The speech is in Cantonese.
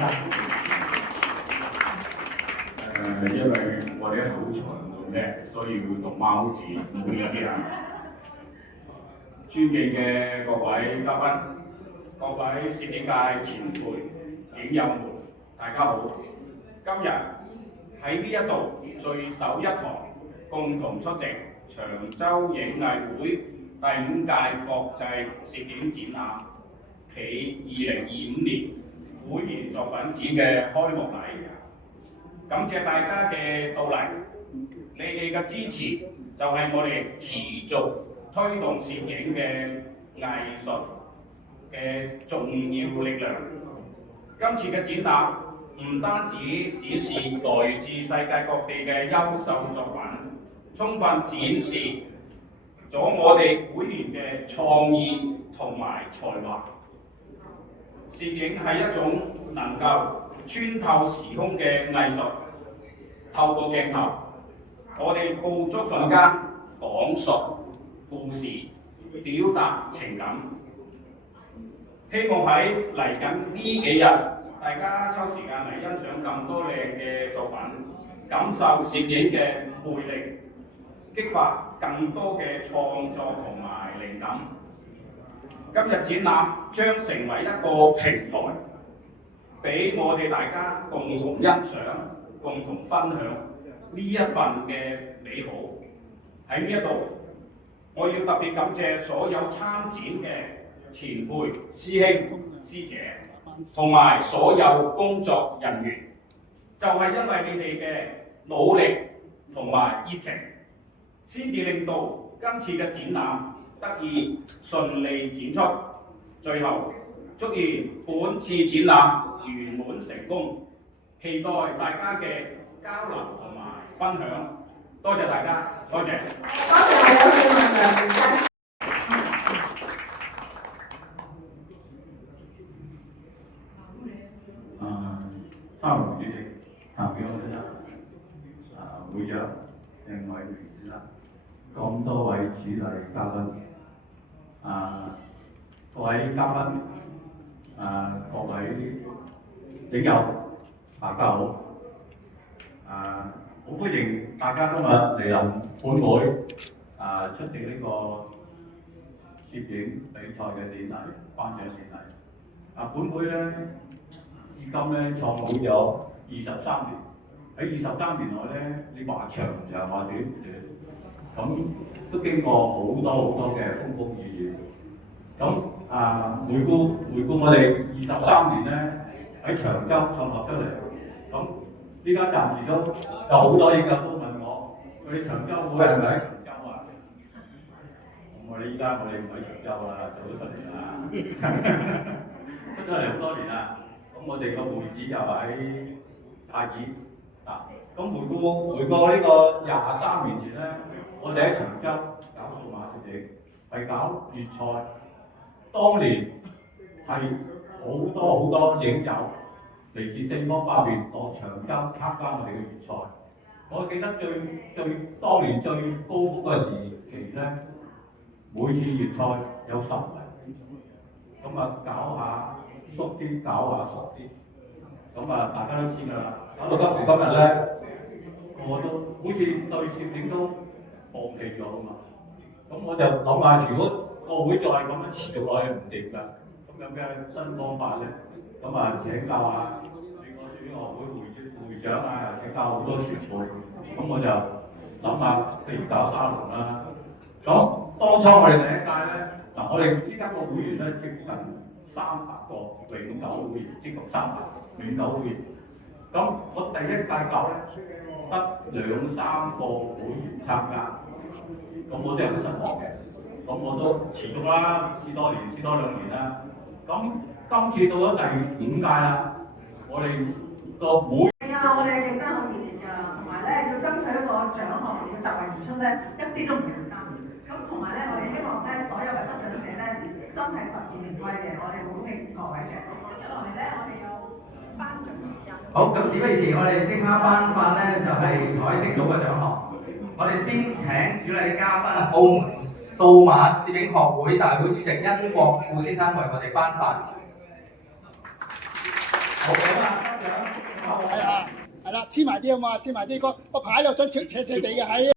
因為我哋口才唔好嘅，所以要讀貓字，唔好意思啊。尊敬嘅各位嘉賓、各位攝影界前輩、影友們，大家好！今日喺呢一度聚首一堂，共同出席長洲影藝會第5屆國際攝影展覽暨2025年會員作品展嘅開幕禮。感謝大家嘅到嚟，你哋嘅支持就係我哋持續推動攝影嘅藝術嘅重要力量。今次嘅展覽唔單止展示來自世界各地嘅優秀作品，充分展示咗我哋會員嘅創意同埋才華。攝影係一種能夠穿透時空嘅藝術，透過鏡頭，我哋捕捉瞬間，講述故事，表達情感。希望喺嚟緊呢幾日，大家抽時間嚟欣賞咁多靚嘅作品，感受攝影嘅魅力，激發更多嘅創作同埋靈感。今日展覽將成為一個平台，俾我哋大家共同欣賞、共同分享呢一份嘅美好。喺呢一度，我要特別感謝所有參展嘅前輩、師兄、師姐，同埋所有工作人員，就係因為你哋嘅努力同埋熱情，先至令到今次嘅展覽得以順利展出。最後，祝願本次展覽圓滿成功，期待大家嘅交流同埋分享。多謝大家，多謝。多謝有請問梁三龍主席譚炳安先生，會長鄭偉明先生，咁多位主禮嘉賓，各位嘉賓，各位影友，大家好，好歡迎大家今日嚟臨本會，出席呢個攝影比賽嘅典禮、頒獎典禮。本會咧，至今咧創好咗23年，喺23年內咧，你話長就話短唔短，咁都經過好多嘅風風雨雨。咁回顧我哋23年咧喺長洲創立出嚟，咁依家暫時都有好多影友都問我，佢哋長洲會係咪喺長洲啊？我哋依家我哋唔喺長洲啦，做咗出嚟啦，出咗嚟好多年啦。咁我哋個會址又喺太子咁回顧呢個23年前咧，我哋喺長洲搞數碼攝影，係搞粵賽。當年係好多影友嚟自四方八面落長洲參加我哋嘅粵賽。我記得當年最高峰嘅時期咧，每次粵賽有10人，咁搞下縮啲，搞下傻啲，咁大家都知㗎啦。搞到今時今日咧，個都好似對攝影都放棄咗啊嘛。咁我就諗下，如果個會再咁樣持續落去唔掂㗎，咁有咩新方法咧？咁請教下美國攝影學會會長又請教好多前輩。咁我就諗下，譬如搞沙龍啦。咁當初我哋第一屆咧，我哋依家個會員咧接近300個永久會員，接近300永久會員。咁我第一屆搞咧得2-3個會員參加，咁我真係好失望嘅。咁我都持續啦，試多2年啦。咁今次到咗第5屆啦，我哋個會我哋競爭好熱烈㗎，同埋咧要爭取一個獎項，要突圍而出咧，一啲都唔簡單。咁同埋咧，我哋希望咧所有嘅得獎者咧，真係實至名歸嘅，我哋好敬各位嘅。跟住落嚟咧，我哋有頒獎時間。好，咁事不宜遲，我哋即刻頒發咧就係彩色組嘅獎項。我哋先請主禮嘉賓澳門數碼攝影學會大會主席殷國富先生為我哋頒發。好，係啊，係啦，黐埋啲啊嘛，黐埋啲個牌咧，我想斜斜地嘅喺。